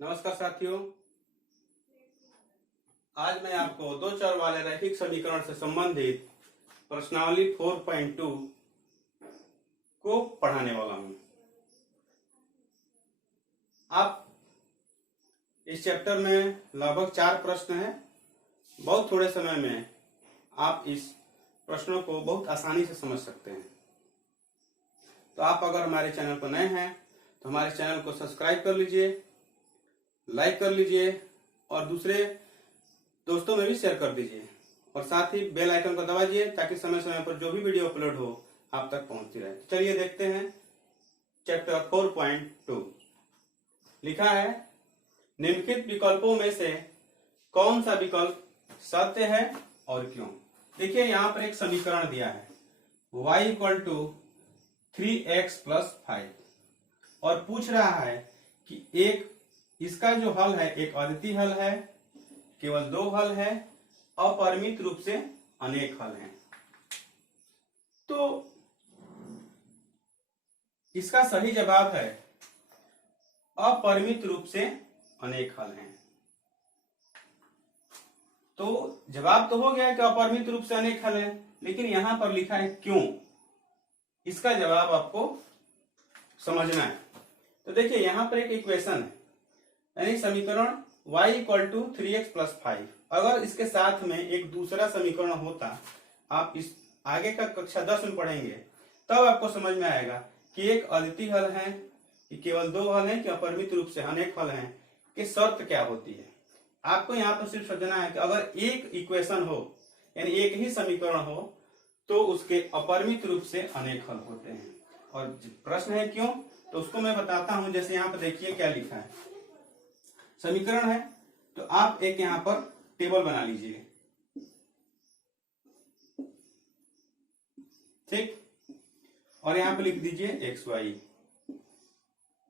नमस्कार साथियों, आज मैं आपको दो चर वाले रैखिक समीकरण से संबंधित प्रश्नावली 4.2 को पढ़ाने वाला हूं। आप इस चैप्टर में लगभग 4 प्रश्न हैं। बहुत थोड़े समय में आप इस प्रश्नों को बहुत आसानी से समझ सकते हैं। तो आप अगर हमारे चैनल पर नए हैं तो हमारे चैनल को सब्सक्राइब कर लीजिए, लाइक कर लीजिए और दूसरे दोस्तों में भी शेयर कर दीजिए और साथ ही बेल आइकन को दबाइए ताकि समय समय पर जो भी वीडियो अपलोड हो आप तक पहुंचती रहे। चलिए देखते हैं चैप्टर 4.2। लिखा है, निम्नलिखित विकल्पों में से कौन सा विकल्प सत्य है और क्यों। देखिए यहाँ पर एक समीकरण दिया है y = 3x + 5 और पूछ रहा है कि इसका जो हल है एक अद्वितीय हल है, केवल 2 हल है, अपरिमित रूप से अनेक हल हैं। तो इसका सही जवाब है अपरिमित रूप से अनेक हल हैं। तो जवाब तो हो गया कि अपरिमित रूप से अनेक हल हैं, लेकिन यहां पर लिखा है क्यों। इसका जवाब आपको समझना है। तो देखिए यहां पर एक इक्वेशन है, यानी समीकरण y = 3x + 5। अगर इसके साथ में एक दूसरा समीकरण होता, आप इस आगे का कक्षा 10 में पढ़ेंगे, तब आपको समझ में आएगा कि एक अद्वितीय हल है, कि केवल 2 हल हैं, कि अपरिमित रूप से अनेक हल हैं, कि शर्त क्या होती है। आपको यहाँ पर सिर्फ समझना है कि अगर एक इक्वेशन हो, यानी एक ही समीकरण हो, तो उसके अपरिमित रूप से अनेक हल होते हैं। और प्रश्न है क्यों, तो उसको मैं बताता हूं। जैसे यहाँ पर देखिए क्या लिखा है, समीकरण है, तो आप एक यहाँ पर टेबल बना लीजिए, ठीक, और यहाँ पे लिख दीजिए xy।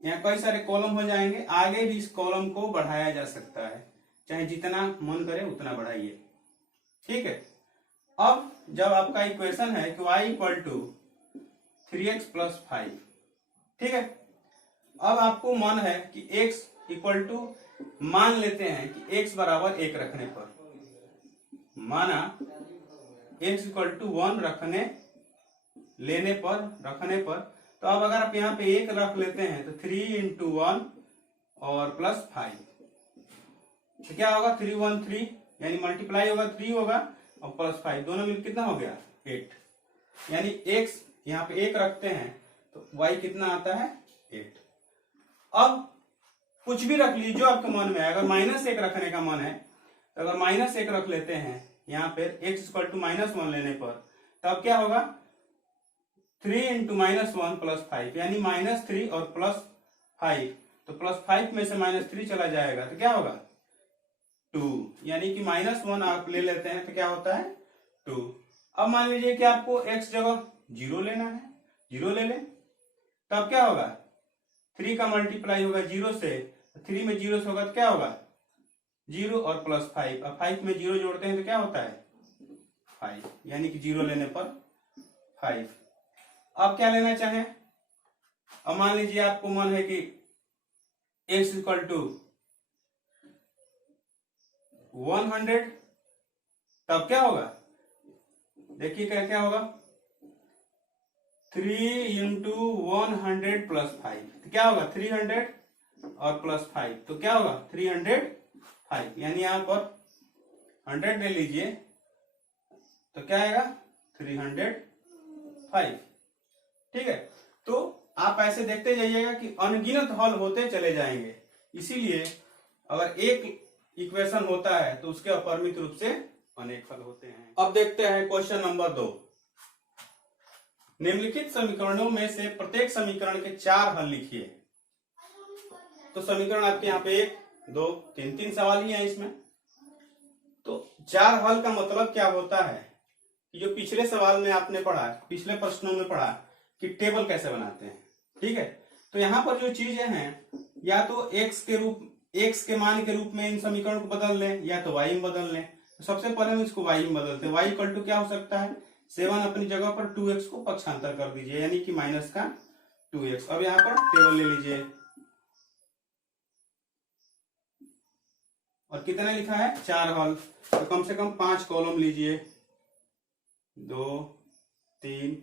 यहाँ कई सारे कॉलम हो जाएंगे, आगे भी इस कॉलम को बढ़ाया जा सकता है, चाहे जितना मन करे उतना बढ़ाइए, ठीक है। अब जब आपका इक्वेशन है कि y = 3x + 5, ठीक है। अब आपको मन है कि x = मान लेते हैं कि x = 1 रखने पर, माना x = 1 रखने पर, तो अब अगर आप यहाँ पे 1 रख लेते हैं तो 3 × 1 और +5, तो क्या होगा 3 × 1 3, यानी मल्टीप्लाई होगा 3 होगा और +5, दोनों मिल कितना हो गया 8। यानी x यहाँ पे 1 रखते हैं तो y कितना आता है 8। अब कुछ भी रख लीजिए जो आपके मन में है। अगर -1 रखने का मन है तो अगर -1 रख लेते हैं यहाँ पे x = -1 लेने पर, तब क्या होगा 3 × -1 +5, यानी -3 और +5, तो +5 में से -3 चला जाएगा तो क्या होगा 2, यानी कि -1 आप ले लेते हैं तो क्या होता है 2। अब मान लीजिए कि आपको x जगह 0 लेना है, 0 ले लें, तब क्या होगा 3 का मल्टीप्लाई होगा 0 से, 3 में 0 से होगा तो क्या होगा 0 और +5, अब 5 में 0 जोड़ते हैं तो क्या होता है 5, यानी कि 0 लेने पर 5। अब क्या लेना चाहें, अब मान लीजिए आपको मन है कि x = 100, तब क्या होगा, देखिए क्या क्या होगा 3 × 100 + 5, तो क्या होगा 300 और +5, तो क्या होगा 305, यानी यहां पर 100 ले लीजिए तो क्या आएगा 305, ठीक है। तो आप ऐसे देखते जाइएगा कि अनगिनत हल होते चले जाएंगे। इसीलिए अगर एक इक्वेशन होता है तो उसके अपरिमित रूप से अनेक हल होते हैं। अब देखते हैं क्वेश्चन नंबर 2। निम्नलिखित समीकरणों में से प्रत्येक समीकरण के 4 हल लिखिए। तो समीकरण आपके यहाँ पे 1 2 3 सवाल ही है इसमें। तो 4 हल का मतलब क्या होता है कि जो पिछले सवाल में आपने पढ़ा, पिछले प्रश्नों में पढ़ा कि टेबल कैसे बनाते हैं, ठीक है। तो यहाँ पर जो चीजें हैं, या तो x के मान के रूप में इन समीकरण को बदल लें, या तो y में बदल लें। तो सबसे पहले हम इसको y में बदलते हैं। y = क्या हो सकता है 7, अपनी जगह पर 2x को पक्षांतर कर दीजिए, यानी कि -2x। अब यहाँ पर टेबल ले लीजिए, और कितने लिखा है 4 हल, तो कम से कम 5 कॉलम लीजिए, 2 3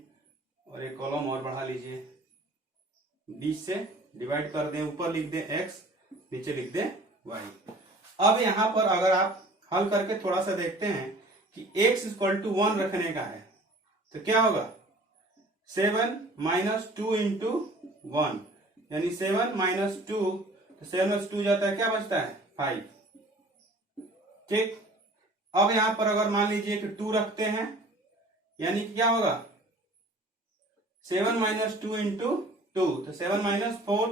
और एक कॉलम और बढ़ा लीजिए, 20 से डिवाइड कर दें, ऊपर लिख दें x, नीचे लिख दें y। अब यहां पर अगर आप हल करके थोड़ा सा देखते हैं कि x इक्वल टू 1 रखने का है तो क्या होगा 7 माइनस 2 इंटू 1 यानी 7 माइनस 2, तो 7 माइनस 2 जाता है, क्या बचता है 5। ठीक, अब यहां पर अगर मान लीजिए कि 2 रखते हैं यानी कि क्या होगा 7 माइनस 2 इंटू 2, तो 7 माइनस 4,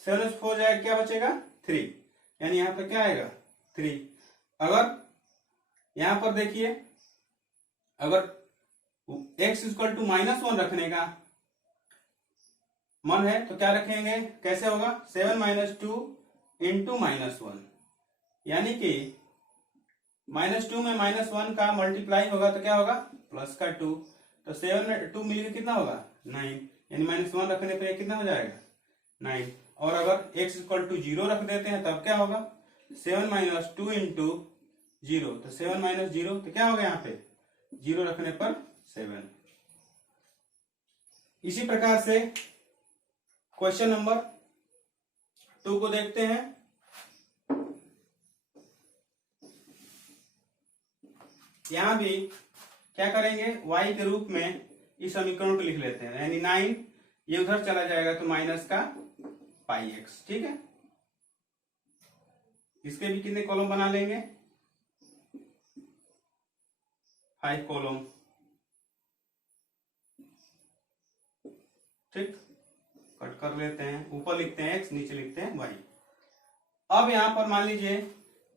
7 माइनस 4 जाएगा, क्या बचेगा 3, यानी यहां पर क्या आएगा 3। अगर यहां पर देखिए अगर x इक्वल टू -1 रखने का मन है तो क्या रखेंगे, कैसे होगा 7 माइनस 2 इंटू -1, यानी कि -2 में -1 का मल्टीप्लाई होगा तो क्या होगा प्लस का 2, तो 7 में 2 मिलकर कितना होगा 9, यानी -1 रखने पर कितना हो जाएगा 9। और अगर x इक्वल टू 0 रख देते हैं तब क्या होगा 7 माइनस 2 इंटू 0, तो 7 माइनस 0 तो क्या होगा यहाँ पे 0 रखने पर 7। इसी प्रकार से क्वेश्चन नंबर 2 को देखते हैं। यहां भी क्या करेंगे, y के रूप में इस समीकरण को लिख लेते हैं, यानी 9 ये उधर चला जाएगा तो माइनस का पाई x। ठीक है, इसके भी कितने कॉलम बना लेंगे 5 कॉलम। ठीक, कट कर लेते हैं, ऊपर लिखते हैं x, नीचे लिखते हैं y। अब यहां पर मान लीजिए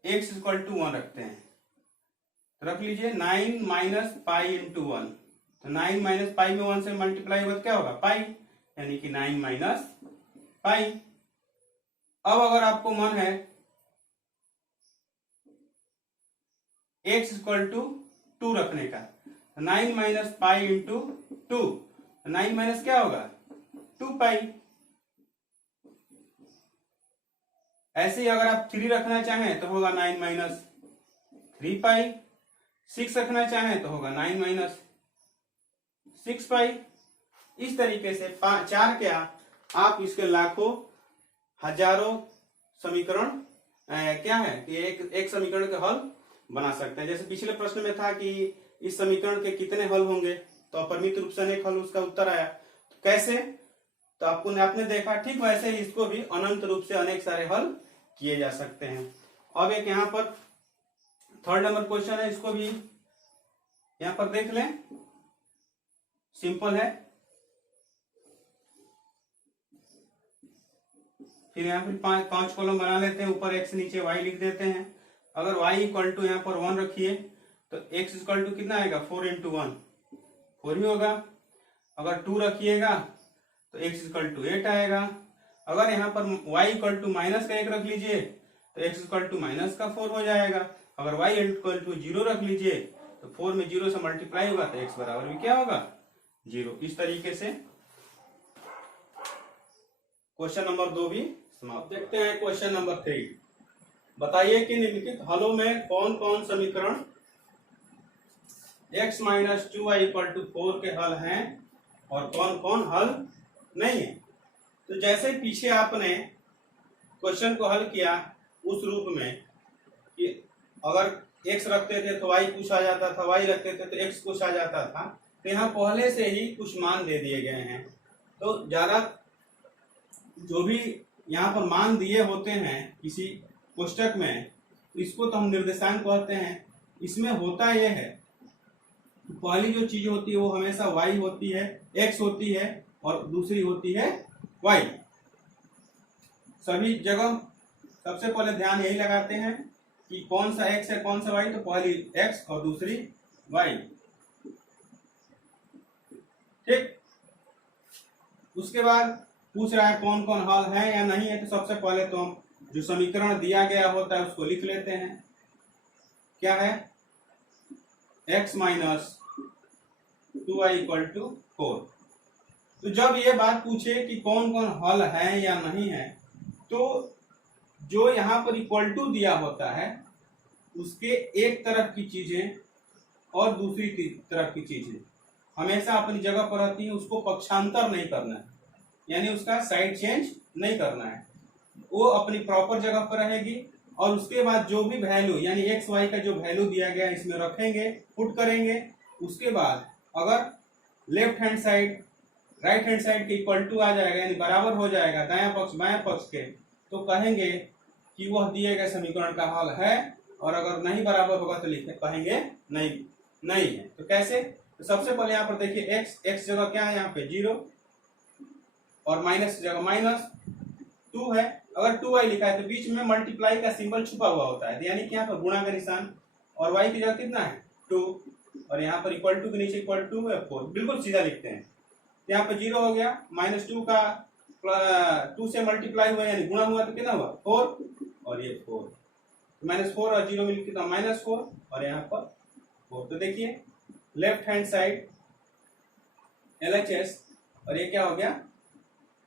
x इक्वल टू 1 रखते हैं, तो रख लीजिए 9 माइनस पाई इंटू 1, तो 9 माइनस पाई में 1 से मल्टीप्लाई हुआ तो क्या होगा पाई, यानी कि 9 माइनस पाई। अब अगर आपको मन है x इक्वल टू 2 रखने का, 9 माइनस पाई इंटू 2, 9 माइनस क्या होगा 2 पाई। ऐसे ही अगर आप 3 रखना चाहें तो होगा 9 माइनस 3 पाई, 6 रखना चाहें तो होगा 9 माइनस 6 पाई। इस तरीके से 4 क्या आप इसके लाखों हजारों समीकरण क्या है कि एक समीकरण के हल बना सकते हैं। जैसे पिछले प्रश्न में था कि इस समीकरण के कितने हल होंगे, तो अपरिमित रूप से अनेक हल, उसका उत्तर आया। तो कैसे, तो आपने देखा, ठीक वैसे ही इसको भी अनंत रूप से अनेक सारे हल किए जा सकते हैं। अब एक यहाँ पर 3rd नंबर क्वेश्चन है, इसको भी यहाँ पर देख लें, सिंपल है। फिर यहाँ पर 5 कॉलम बना लेते हैं, ऊपर x नीचे y लिख देते हैं। अगर y इक्वल टू यहाँ पर 1 रखिए तो x इक्वल टू कितना आएगा 4 इंटू 1 4 ही होगा। अगर 2 रखिएगा तो x इक्वल टू 8 आएगा। अगर यहाँ पर y इक्वल टू माइनस का 1 रख लीजिए तो x इक्वल टू माइनस का 4 हो जाएगा। अगर y इक्वल टू 0 रख लीजिए तो 4 में 0 से मल्टीप्लाई होगा तो x बराबर भी क्या होगा 0। इस तरीके से क्वेश्चन नंबर 2 भी समाप्त। देखते हैं क्वेश्चन नंबर 3। बताइए कि निम्नलिखित हलों में कौन कौन समीकरण x minus 2y equal to 4 के हल हैं और कौन कौन हल नहीं है। तो जैसे पीछे आपने क्वेश्चन को हल किया उस रूप में कि अगर x रखते थे तो y कुछ आ जाता था, y रखते थे तो x कुछ आ जाता था, तो यहाँ पहले से ही कुछ मान दे दिए गए हैं। तो ज्यादा जो भी यहाँ पर मान दिए होते हैं किसी कोष्टक में, इसको तो हम निर्देशांक कहते हैं। इसमें होता यह है, पहली जो चीज होती है वो हमेशा y होती है, x होती है, और दूसरी होती है y। सभी जगह सबसे पहले ध्यान यही लगाते हैं कि कौन सा x है कौन सा y, तो पहली x और दूसरी y। ठीक, उसके बाद पूछ रहा है कौन कौन हल है या नहीं है, तो सबसे पहले तो हम जो समीकरण दिया गया होता है उसको लिख लेते हैं। क्या है x minus 2y equal to 4। तो जब ये बात पूछे कि कौन कौन हल है या नहीं है, तो जो यहाँ पर इक्वल टू दिया होता है उसके एक तरफ की चीजें और दूसरी तरफ की चीजें हमेशा अपनी जगह पर रहती है, उसको पक्षांतर नहीं करना है, यानी उसका साइड चेंज नहीं करना है, वो अपनी प्रॉपर जगह पर रहेगी। और उसके बाद जो भी वैल्यू यानी एक्स वाई का जो वैल्यू दिया गया है इसमें रखेंगे, पुट करेंगे। उसके बाद अगर left hand side right hand side के इक्वल टू आ जाएगा, यानी बराबर हो जाएगा दायां पक्ष बायां पक्ष के, तो कहेंगे कि वह दिए गए समीकरण का हल है। और अगर नहीं बराबर होगा तो लिखे कहेंगे नहीं नहीं है। तो कैसे? तो सबसे पहले यहाँ पर देखिए एक्स जगह क्या है, यहाँ पे 0 और माइनस जगह -2 है। अगर 2y लिखा है तो बीच में मल्टीप्लाई का सिंबल छुपा हुआ होता है, यानी कि यहाँ पर गुणा का निशान, और y की जगह कितना है 2, और यहाँ पर इक्वल टू के नीचे इक्वल टू है 4, बिल्कुल सीधा लिखते हैं। यहाँ पर 0 हो गया, -2 का 2 से मल्टीप्लाई हुआ यानी गुणा हुआ तो कितना हुआ 4, और ये 4, -4 और 0 मिल कितना -4, और यहाँ पर 4। तो देखिए लेफ्ट हैंड साइड LHS और ये क्या हो गया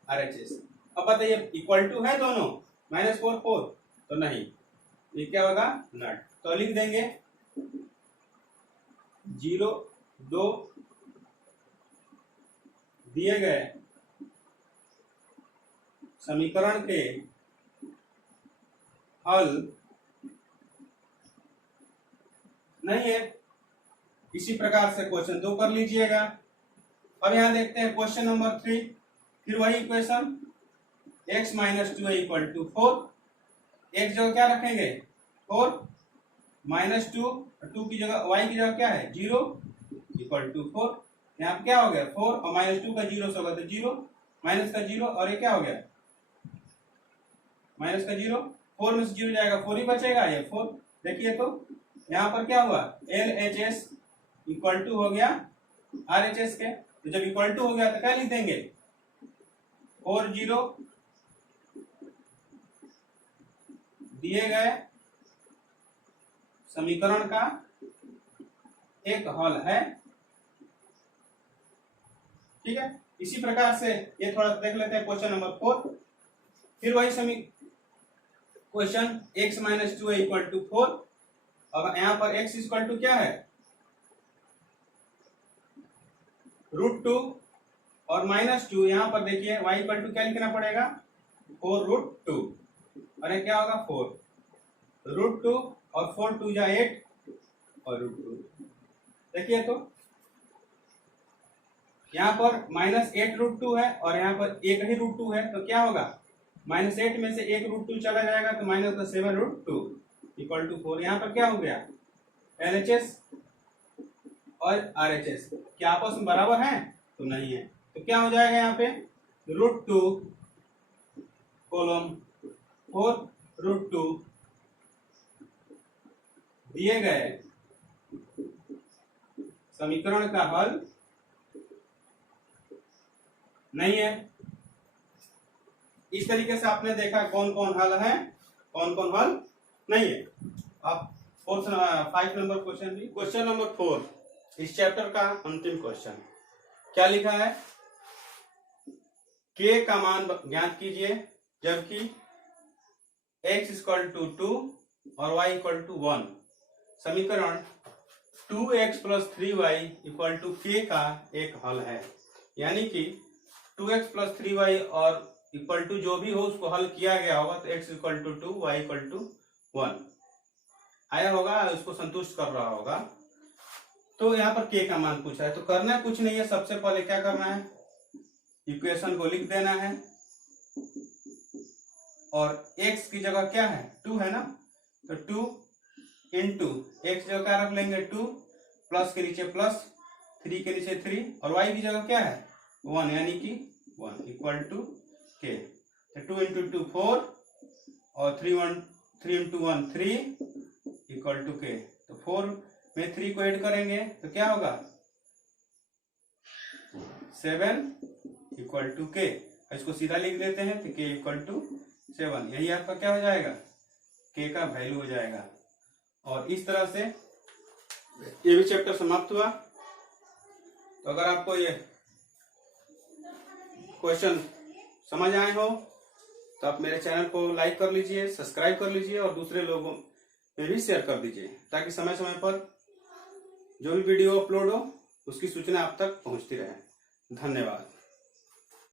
RHS। अब बताइए इक्वल टू है दोनों -4 4, तो नहीं, ये क्या होगा नट। तो लिख देंगे 0 2 दिए गए समीकरण के हल नहीं है। इसी प्रकार से क्वेश्चन 2 कर लीजिएगा। अब यहां देखते हैं क्वेश्चन नंबर 3, फिर वही इक्वेशन x - 2y = 4। एक जगह क्या रखेंगे 4, -2, 2 की जगह y की जगह क्या है 0 = 4। यहाँ क्या हो गया 4 और -2 का 0 से होगा तो 0, माइनस का 0, और ये क्या हो गया माइनस का 0, 4 में से 0 जाएगा 4 ही बचेगा, ये 4। देखिए तो यहाँ पर क्या हुआ LHS = हो गया RHS के। तो जब इक्वल टू हो गया तो क्या लिख देंगे 4 0 दिए गए समीकरण का एक हल है। ठीक है, इसी प्रकार से ये थोड़ा देख लेते हैं क्वेश्चन नंबर 4। फिर वही क्वेश्चन x - 2y = 4। अब यहाँ पर x = क्या है √2 और -2। यहाँ पर देखिए y = क्या लिखना पड़ेगा 4√2, और ये क्या होगा 4 √2 और 4 2 जा 8 और √2। देखिए तो यहाँ पर -8√2 है और यहाँ पर एक ही √2 है, तो क्या होगा -8 में से एक √2 चला जाएगा तो -7√2 = 4। यहाँ पर क्या हो गया LHS और RHS क्या आपस में बराबर हैं तो नहीं है, तो क्या हो जाएगा यहाँ पे √2 कोलन 4√2 दिए गए समीकरण का हल नहीं है। इस तरीके से आपने देखा कौन कौन हल है कौन कौन हल नहीं है। अब 5 नंबर क्वेश्चन भी, क्वेश्चन नंबर 4 इस चैप्टर का अंतिम क्वेश्चन क्या लिखा है, k का मान ज्ञात कीजिए जबकि x = 2 और y = 1। समीकरण 2x + 3y = k का एक हल है, यानी कि 2x + 3y और इक्वल टू जो भी हो उसको हल किया गया होगा तो x = 2 y = 1 आया होगा, उसको संतुष्ट कर रहा होगा। तो यहाँ पर k का मान पूछा है, तो करना कुछ नहीं है, सबसे पहले क्या करना है इक्वेशन को लिख देना है, और x की जगह क्या है 2 है ना, तो 2 इंटू x जगह क्या रख लेंगे 2, प्लस के नीचे प्लस, 3 के नीचे 3, और y की जगह क्या है 1 यानी कि 1 = k। तो 2 × 2 4 और 3 × 1 3 = k। तो 4 में 3 को ऐड करेंगे तो क्या होगा 7 = k। इसको सीधा लिख देते हैं तो k = 7, यही आपका क्या हो जाएगा k का वैल्यू हो जाएगा। और इस तरह से ये भी चैप्टर समाप्त हुआ। तो अगर आपको ये क्वेश्चन समझ आए हो तो आप मेरे चैनल को लाइक कर लीजिए, सब्सक्राइब कर लीजिए और दूसरे लोगों में भी शेयर कर दीजिए, ताकि समय समय पर जो भी वीडियो अपलोड हो उसकी सूचना आप तक पहुंचती रहे। धन्यवाद।